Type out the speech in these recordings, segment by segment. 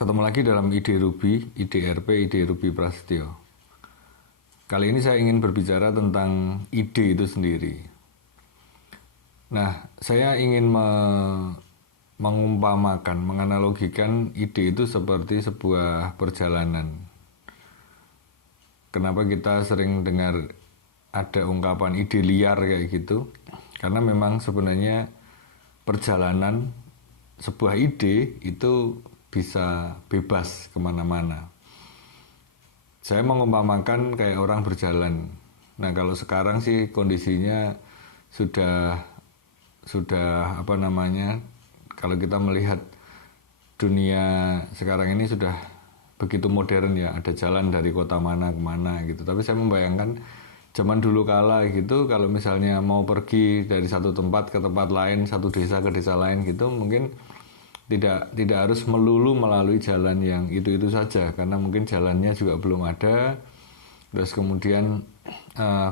Ketemu lagi dalam ide Ruby, ide RP, ide Ruby Prasetyo. Kali ini saya ingin berbicara tentang ide itu sendiri. Nah, saya ingin mengumpamakan, menganalogikan ide itu seperti sebuah perjalanan. Kenapa kita sering dengar ada ungkapan ide liar kayak gitu? Karena memang sebenarnya perjalanan sebuah ide itu bisa bebas kemana-mana. Saya mengumpamakan kayak orang berjalan. Nah, kalau sekarang sih kondisinya sudah apa namanya, kalau kita melihat dunia sekarang ini sudah begitu modern ya, ada jalan dari kota mana ke mana gitu. Tapi saya membayangkan zaman dulu kala gitu, kalau misalnya mau pergi dari satu tempat ke tempat lain, satu desa ke desa lain gitu, mungkin tidak harus melulu melalui jalan yang itu saja, karena mungkin jalannya juga belum ada. Terus kemudian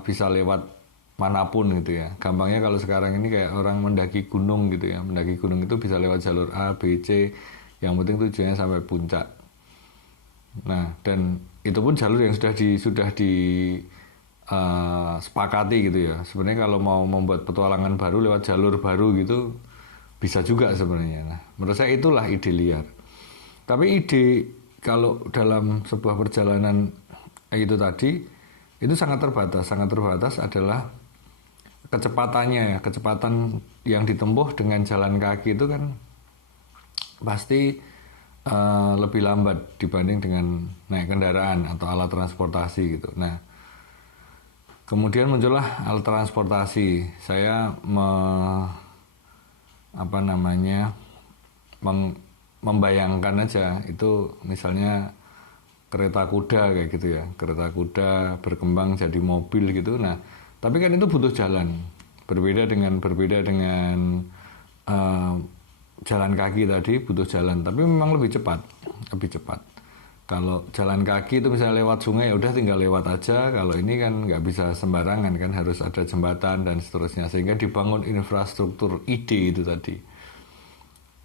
bisa lewat manapun gitu ya. Gampangnya kalau sekarang ini kayak orang mendaki gunung gitu ya, mendaki gunung itu bisa lewat jalur A, B, C, yang penting tujuannya sampai puncak. Nah, dan itu pun jalur yang sudah sepakati gitu ya. Sebenarnya kalau mau membuat petualangan baru lewat jalur baru gitu bisa juga sebenarnya. Nah, menurut saya itulah ide liar. Tapi ide kalau dalam sebuah perjalanan itu tadi itu sangat terbatas. Sangat terbatas adalah kecepatannya ya. Kecepatan yang ditempuh dengan jalan kaki itu kan pasti lebih lambat dibanding dengan naik kendaraan atau alat transportasi gitu. Nah, kemudian muncullah alat transportasi. Saya membayangkan aja itu misalnya kereta kuda kayak gitu ya, kereta kuda berkembang jadi mobil gitu. Nah, tapi kan itu butuh jalan, berbeda dengan jalan kaki tadi butuh jalan, tapi memang lebih cepat. Kalau jalan kaki itu misalnya lewat sungai ya udah tinggal lewat aja. Kalau ini kan nggak bisa sembarangan, kan harus ada jembatan dan seterusnya, sehingga dibangun infrastruktur ide itu tadi,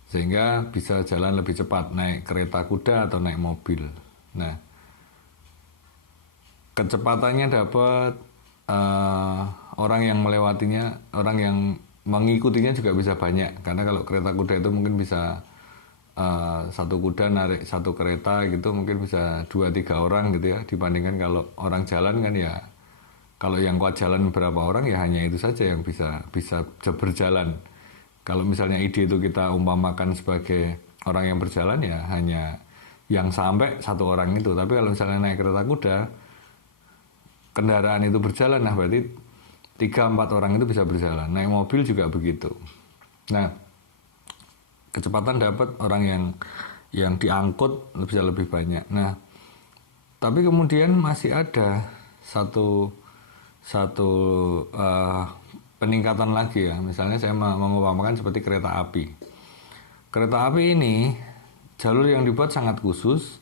sehingga bisa jalan lebih cepat naik kereta kuda atau naik mobil. Nah, kecepatannya dapat, orang yang melewatinya, orang yang mengikutinya juga bisa banyak, karena kalau kereta kuda itu mungkin bisa satu kuda narik satu kereta gitu, mungkin bisa 2-3 orang gitu ya, dibandingkan kalau orang jalan kan ya, kalau yang kuat jalan beberapa orang ya hanya itu saja yang bisa berjalan. Kalau misalnya ide itu kita umpamakan sebagai orang yang berjalan ya hanya yang sampai satu orang itu. Tapi kalau misalnya naik kereta kuda, kendaraan itu berjalan, nah berarti 3-4 orang itu bisa berjalan. Naik mobil juga begitu. Nah, kecepatan dapat, orang yang diangkut bisa lebih banyak. Nah, tapi kemudian masih ada satu peningkatan lagi ya. Misalnya saya mengumpamakan seperti kereta api. Kereta api ini jalur yang dibuat sangat khusus,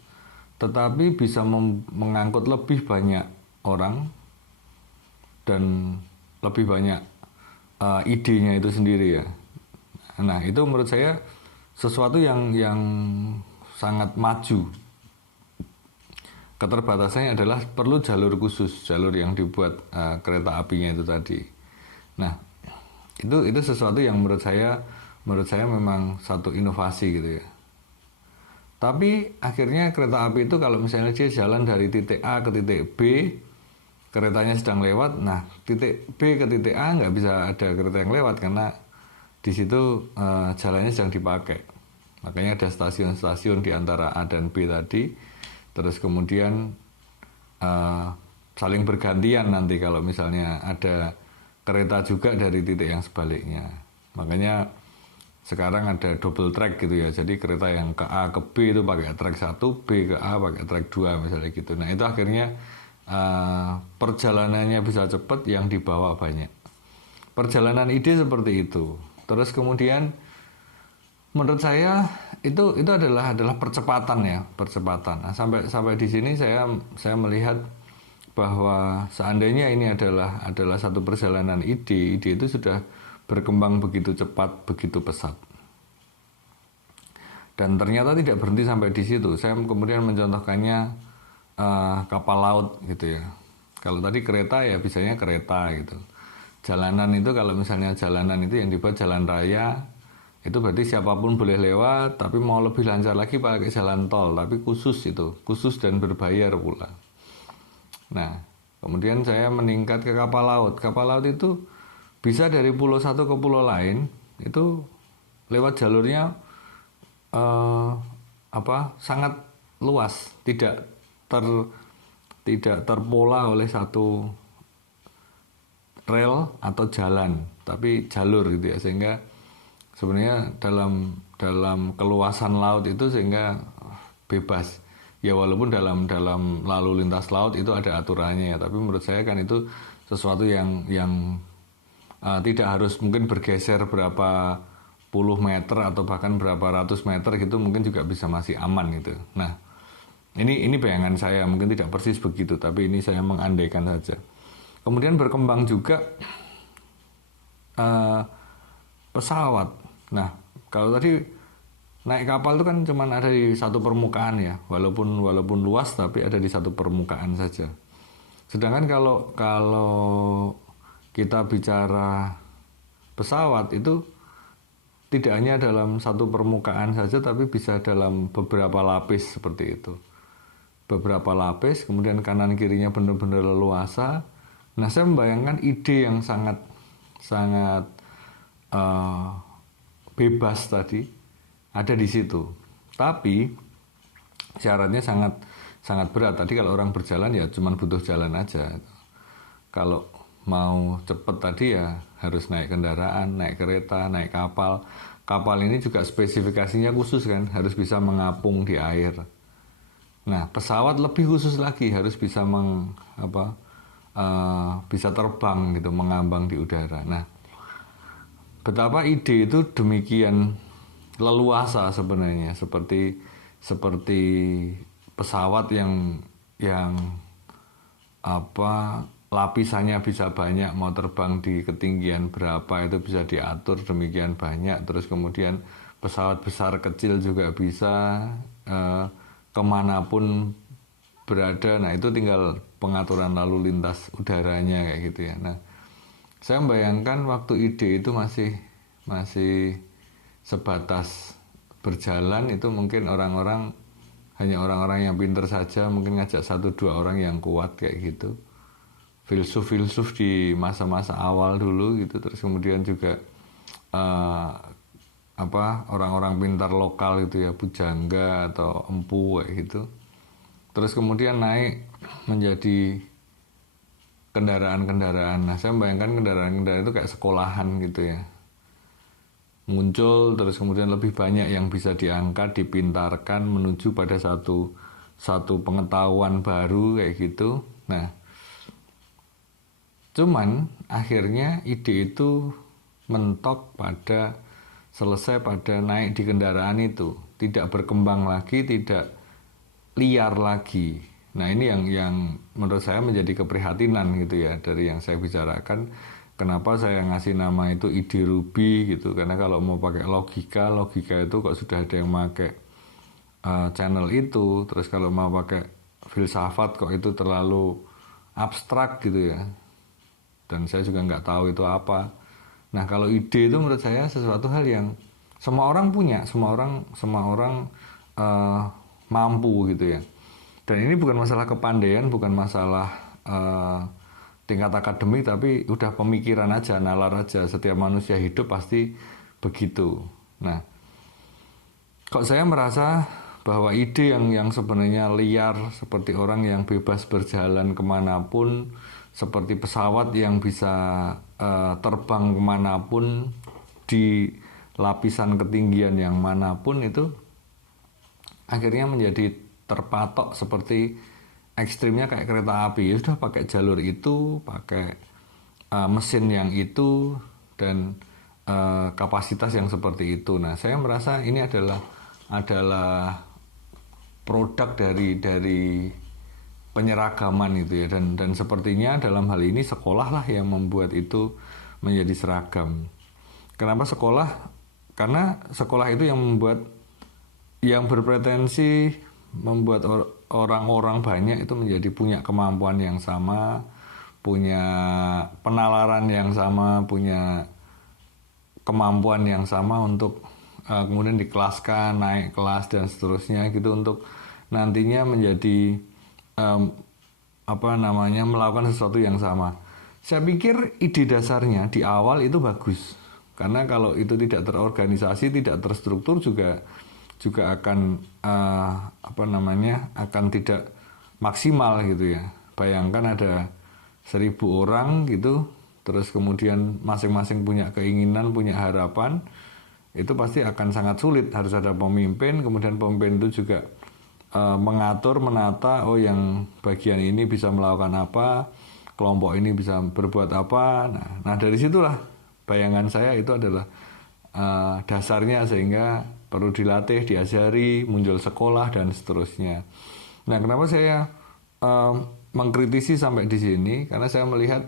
tetapi bisa mengangkut lebih banyak orang dan lebih banyak idenya itu sendiri ya. Nah, itu menurut saya sesuatu yang sangat maju. Keterbatasannya adalah perlu jalur khusus, jalur yang dibuat kereta apinya itu tadi. Nah, itu sesuatu yang menurut saya memang satu inovasi gitu ya. Tapi akhirnya kereta api itu kalau misalnya dia jalan dari titik A ke titik B, keretanya sedang lewat, nah titik B ke titik A nggak bisa ada kereta yang lewat karena di situ jalannya sedang dipakai. Makanya ada stasiun-stasiun di antara A dan B tadi. Terus kemudian saling bergantian nanti kalau misalnya ada kereta juga dari titik yang sebaliknya. Makanya sekarang ada double track gitu ya. Jadi kereta yang ke A ke B itu pakai track 1, B ke A pakai track 2 misalnya gitu. Nah, itu akhirnya perjalanannya bisa cepat, yang dibawa banyak. Perjalanan ide seperti itu. Terus kemudian menurut saya itu adalah percepatan ya, percepatan. Nah, sampai di sini saya melihat bahwa seandainya ini adalah satu perjalanan ide itu sudah berkembang begitu cepat, begitu pesat. Dan ternyata tidak berhenti sampai di situ. Saya kemudian mencontohkannya kapal laut gitu ya. Kalau tadi kereta ya bisanya kereta gitu. Jalanan itu kalau misalnya jalanan itu yang dibuat jalan raya, itu berarti siapapun boleh lewat, tapi mau lebih lancar lagi pakai jalan tol, tapi khusus itu, khusus dan berbayar pula. Nah, kemudian saya meningkat ke kapal laut. Kapal laut itu bisa dari pulau satu ke pulau lain, itu lewat jalurnya sangat luas, tidak terpola oleh satu rel atau jalan, tapi jalur gitu ya, sehingga sebenarnya dalam keluasan laut itu sehingga bebas ya, walaupun dalam lalu lintas laut itu ada aturannya ya, tapi menurut saya kan itu sesuatu yang tidak harus mungkin bergeser berapa puluh meter atau bahkan berapa ratus meter gitu, mungkin juga bisa masih aman gitu. Nah, ini bayangan saya, mungkin tidak persis begitu, tapi ini saya mengandaikan saja. Kemudian berkembang juga pesawat. Nah, kalau tadi naik kapal itu kan cuma ada di satu permukaan ya, walaupun luas tapi ada di satu permukaan saja. Sedangkan kalau kita bicara pesawat itu tidak hanya dalam satu permukaan saja, tapi bisa dalam beberapa lapis seperti itu. Beberapa lapis, kemudian kanan kirinya benar-benar leluasa. Nah, saya membayangkan ide yang sangat bebas tadi ada di situ. Tapi syaratnya sangat berat. Tadi kalau orang berjalan ya cuma butuh jalan aja. Kalau mau cepet tadi ya harus naik kendaraan, naik kereta, naik kapal. Kapal ini juga spesifikasinya khusus kan, harus bisa mengapung di air. Nah, pesawat lebih khusus lagi, harus bisa bisa terbang gitu, mengambang di udara. Nah, betapa ide itu demikian leluasa sebenarnya, seperti pesawat yang lapisannya bisa banyak, mau terbang di ketinggian berapa itu bisa diatur demikian banyak. Terus kemudian pesawat besar kecil juga bisa kemanapun berada. Nah, itu tinggal pengaturan lalu lintas udaranya kayak gitu ya. Nah, saya membayangkan waktu ide itu masih sebatas berjalan, itu mungkin hanya orang-orang yang pintar saja, mungkin ngajak 1-2 orang yang kuat kayak gitu, filsuf di masa-masa awal dulu gitu. Terus kemudian juga orang-orang pintar lokal gitu ya, pujangga atau empu kayak gitu. Terus kemudian naik menjadi kendaraan-kendaraan. Nah, saya membayangkan kendaraan-kendaraan itu kayak sekolahan gitu ya, muncul terus kemudian lebih banyak yang bisa diangkat, dipintarkan menuju pada satu pengetahuan baru kayak gitu. Nah, cuman akhirnya ide itu mentok selesai pada naik di kendaraan itu, tidak berkembang lagi, tidak liar lagi. Nah, ini yang menurut saya menjadi keprihatinan gitu ya dari yang saya bicarakan. Kenapa saya ngasih nama itu ide Ruby gitu, karena kalau mau pakai logika itu kok sudah ada yang pakai channel itu. Terus kalau mau pakai filsafat kok itu terlalu abstrak gitu ya, dan saya juga nggak tahu itu apa. Nah, kalau ide itu menurut saya sesuatu hal yang semua orang punya, semua orang mampu gitu ya. Dan ini bukan masalah kepandaian, bukan masalah tingkat akademik, tapi udah pemikiran aja, nalar aja. Setiap manusia hidup pasti begitu. Nah, kok saya merasa bahwa ide yang sebenarnya liar, seperti orang yang bebas berjalan kemanapun, seperti pesawat yang bisa terbang kemanapun, di lapisan ketinggian yang manapun, itu akhirnya menjadi terpatok seperti ekstrimnya kayak kereta api. Ya sudah, pakai jalur itu, pakai mesin yang itu, dan kapasitas yang seperti itu. Nah, saya merasa ini adalah produk dari penyeragaman itu ya, dan sepertinya dalam hal ini sekolah lah yang membuat itu menjadi seragam. Kenapa sekolah? Karena sekolah itu yang membuat yang berpretensi membuat orang-orang banyak itu menjadi punya kemampuan yang sama, punya penalaran yang sama, punya kemampuan yang sama untuk kemudian dikelaskan, naik kelas dan seterusnya gitu untuk nantinya menjadi melakukan sesuatu yang sama. Saya pikir ide dasarnya di awal itu bagus. Karena kalau itu tidak terorganisasi, tidak terstruktur juga akan akan tidak maksimal gitu ya. Bayangkan ada 1.000 orang gitu, terus kemudian masing-masing punya keinginan, punya harapan, itu pasti akan sangat sulit. Harus ada pemimpin, kemudian pemimpin itu juga mengatur, menata, oh yang bagian ini bisa melakukan apa, kelompok ini bisa berbuat apa. Nah dari situlah bayangan saya itu adalah dasarnya, sehingga perlu dilatih, diajari, muncul sekolah dan seterusnya. Nah, kenapa saya mengkritisi sampai di sini? Karena saya melihat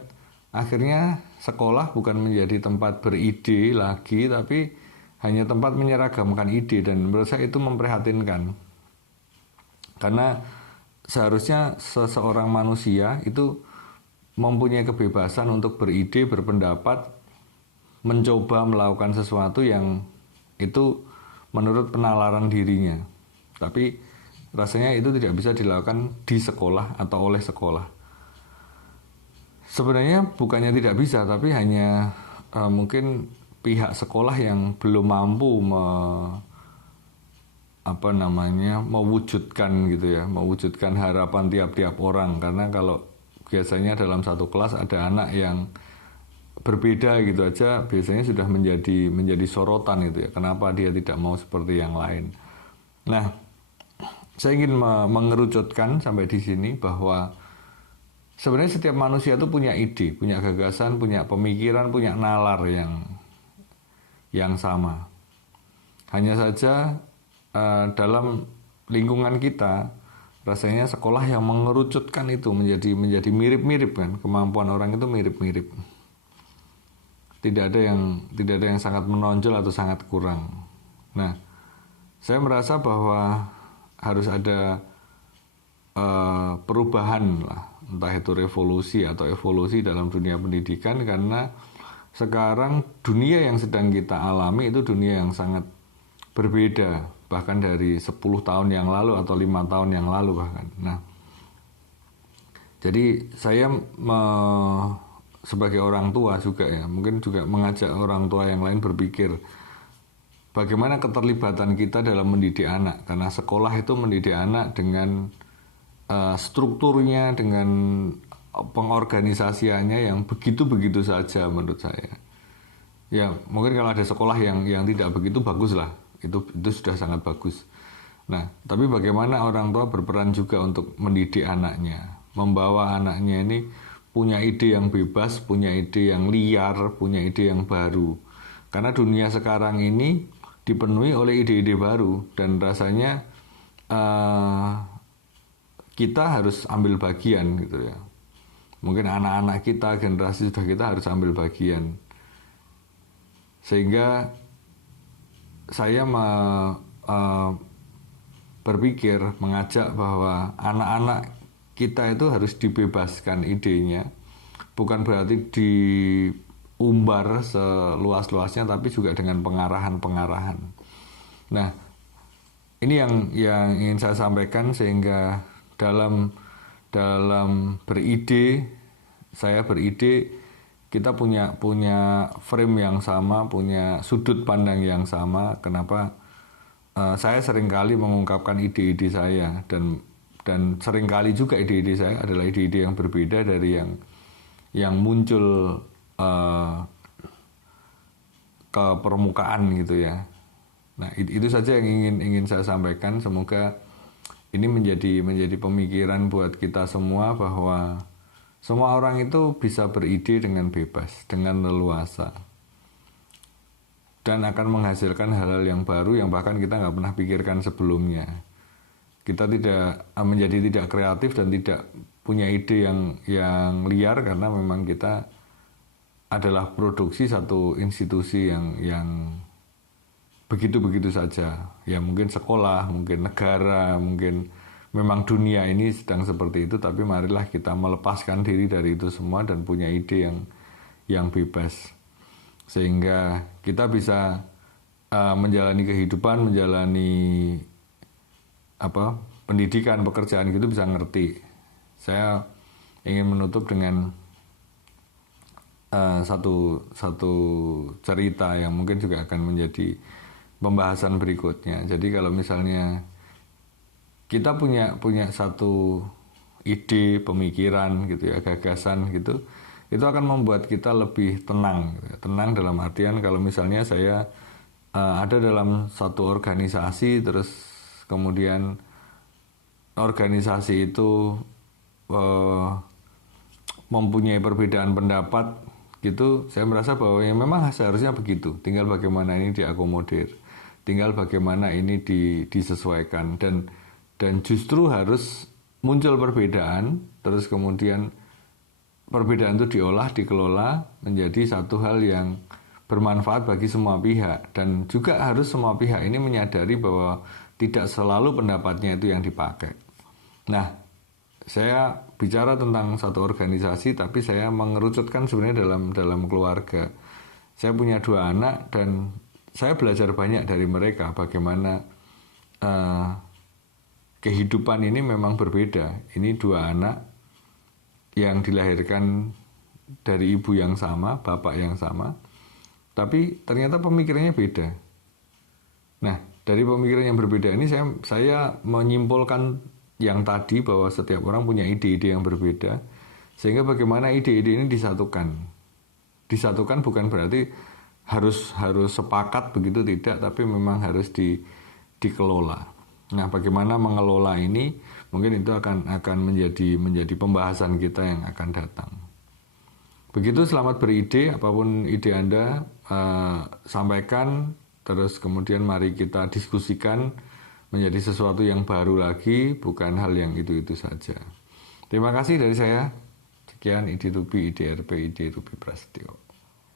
akhirnya sekolah bukan menjadi tempat beride lagi, tapi hanya tempat menyeragamkan ide, dan menurut saya itu memprihatinkan. Karena seharusnya seseorang manusia itu mempunyai kebebasan untuk beride, berpendapat, mencoba melakukan sesuatu yang itu menurut penalaran dirinya. Tapi rasanya itu tidak bisa dilakukan di sekolah atau oleh sekolah. Sebenarnya bukannya tidak bisa, tapi hanya mungkin pihak sekolah yang belum mampu mewujudkan gitu ya, mewujudkan harapan tiap-tiap orang. Karena kalau biasanya dalam satu kelas ada anak yang berbeda gitu aja, biasanya sudah menjadi sorotan itu ya. Kenapa dia tidak mau seperti yang lain? Nah, saya ingin mengerucutkan sampai di sini bahwa sebenarnya setiap manusia itu punya ide, punya gagasan, punya pemikiran, punya nalar yang sama. Hanya saja dalam lingkungan kita rasanya sekolah yang mengerucutkan itu menjadi mirip-mirip kan, kemampuan orang itu mirip-mirip. Tidak ada yang sangat menonjol atau sangat kurang. Nah, saya merasa bahwa harus ada perubahan lah, entah itu revolusi atau evolusi dalam dunia pendidikan, karena sekarang dunia yang sedang kita alami itu dunia yang sangat berbeda, bahkan dari 10 tahun yang lalu atau 5 tahun yang lalu bahkan. Nah, jadi saya sebagai orang tua juga ya, mungkin juga mengajak orang tua yang lain berpikir bagaimana keterlibatan kita dalam mendidik anak. Karena sekolah itu mendidik anak dengan strukturnya, dengan pengorganisasiannya yang begitu-begitu saja menurut saya. Ya mungkin kalau ada sekolah yang tidak begitu, bagus lah, itu sudah sangat bagus. Nah, tapi bagaimana orang tua berperan juga untuk mendidik anaknya, membawa anaknya ini punya ide yang bebas, punya ide yang liar, punya ide yang baru. Karena dunia sekarang ini dipenuhi oleh ide-ide baru, dan rasanya kita harus ambil bagian gitu ya. Mungkin anak-anak kita, generasi sudah kita harus ambil bagian. Sehingga saya berpikir, mengajak bahwa anak-anak kita itu harus dibebaskan idenya, bukan berarti diumbar seluas-luasnya, tapi juga dengan pengarahan-pengarahan. Nah, ini yang ingin saya sampaikan, sehingga dalam beride, saya beride, kita punya frame yang sama, punya sudut pandang yang sama. Kenapa saya seringkali mengungkapkan ide-ide saya, dan seringkali juga ide-ide saya adalah ide-ide yang berbeda dari yang muncul ke permukaan gitu ya. Nah, itu saja yang ingin saya sampaikan. Semoga ini menjadi pemikiran buat kita semua, bahwa semua orang itu bisa beride dengan bebas, dengan leluasa, dan akan menghasilkan hal-hal yang baru yang bahkan kita nggak pernah pikirkan sebelumnya. Kita menjadi tidak kreatif dan tidak punya ide yang liar, karena memang kita adalah produksi satu institusi yang begitu-begitu saja. Ya mungkin sekolah, mungkin negara, mungkin memang dunia ini sedang seperti itu, tapi marilah kita melepaskan diri dari itu semua dan punya ide yang bebas. Sehingga kita bisa menjalani kehidupan, menjalani pendidikan, pekerjaan gitu bisa ngerti. Saya ingin menutup dengan satu cerita yang mungkin juga akan menjadi pembahasan berikutnya. Jadi kalau misalnya kita punya satu ide, pemikiran gitu ya, gagasan gitu, itu akan membuat kita lebih tenang gitu ya. Tenang dalam artian kalau misalnya saya ada dalam satu organisasi, terus kemudian organisasi itu mempunyai perbedaan pendapat gitu, saya merasa bahwa ya memang seharusnya begitu, tinggal bagaimana ini diakomodir, tinggal bagaimana ini disesuaikan, dan justru harus muncul perbedaan, terus kemudian perbedaan itu diolah, dikelola menjadi satu hal yang bermanfaat bagi semua pihak, dan juga harus semua pihak ini menyadari bahwa tidak selalu pendapatnya itu yang dipakai. Nah, saya bicara tentang satu organisasi, tapi saya mengerucutkan sebenarnya dalam keluarga. Saya punya 2 anak dan saya belajar banyak dari mereka bagaimana kehidupan ini memang berbeda. Ini 2 anak yang dilahirkan dari ibu yang sama, bapak yang sama, tapi ternyata pemikirannya beda. Nah, dari pemikiran yang berbeda ini saya menyimpulkan yang tadi bahwa setiap orang punya ide-ide yang berbeda, sehingga bagaimana ide-ide ini disatukan. Disatukan bukan berarti harus sepakat begitu, tidak, tapi memang harus dikelola. Nah, bagaimana mengelola ini mungkin itu akan menjadi pembahasan kita yang akan datang. Begitu, selamat beride, apapun ide Anda sampaikan, terus kemudian mari kita diskusikan menjadi sesuatu yang baru lagi, bukan hal yang itu-itu saja. Terima kasih dari saya. Sekian, Ide Ruby, IDRP, Ide Ruby Prasetyo.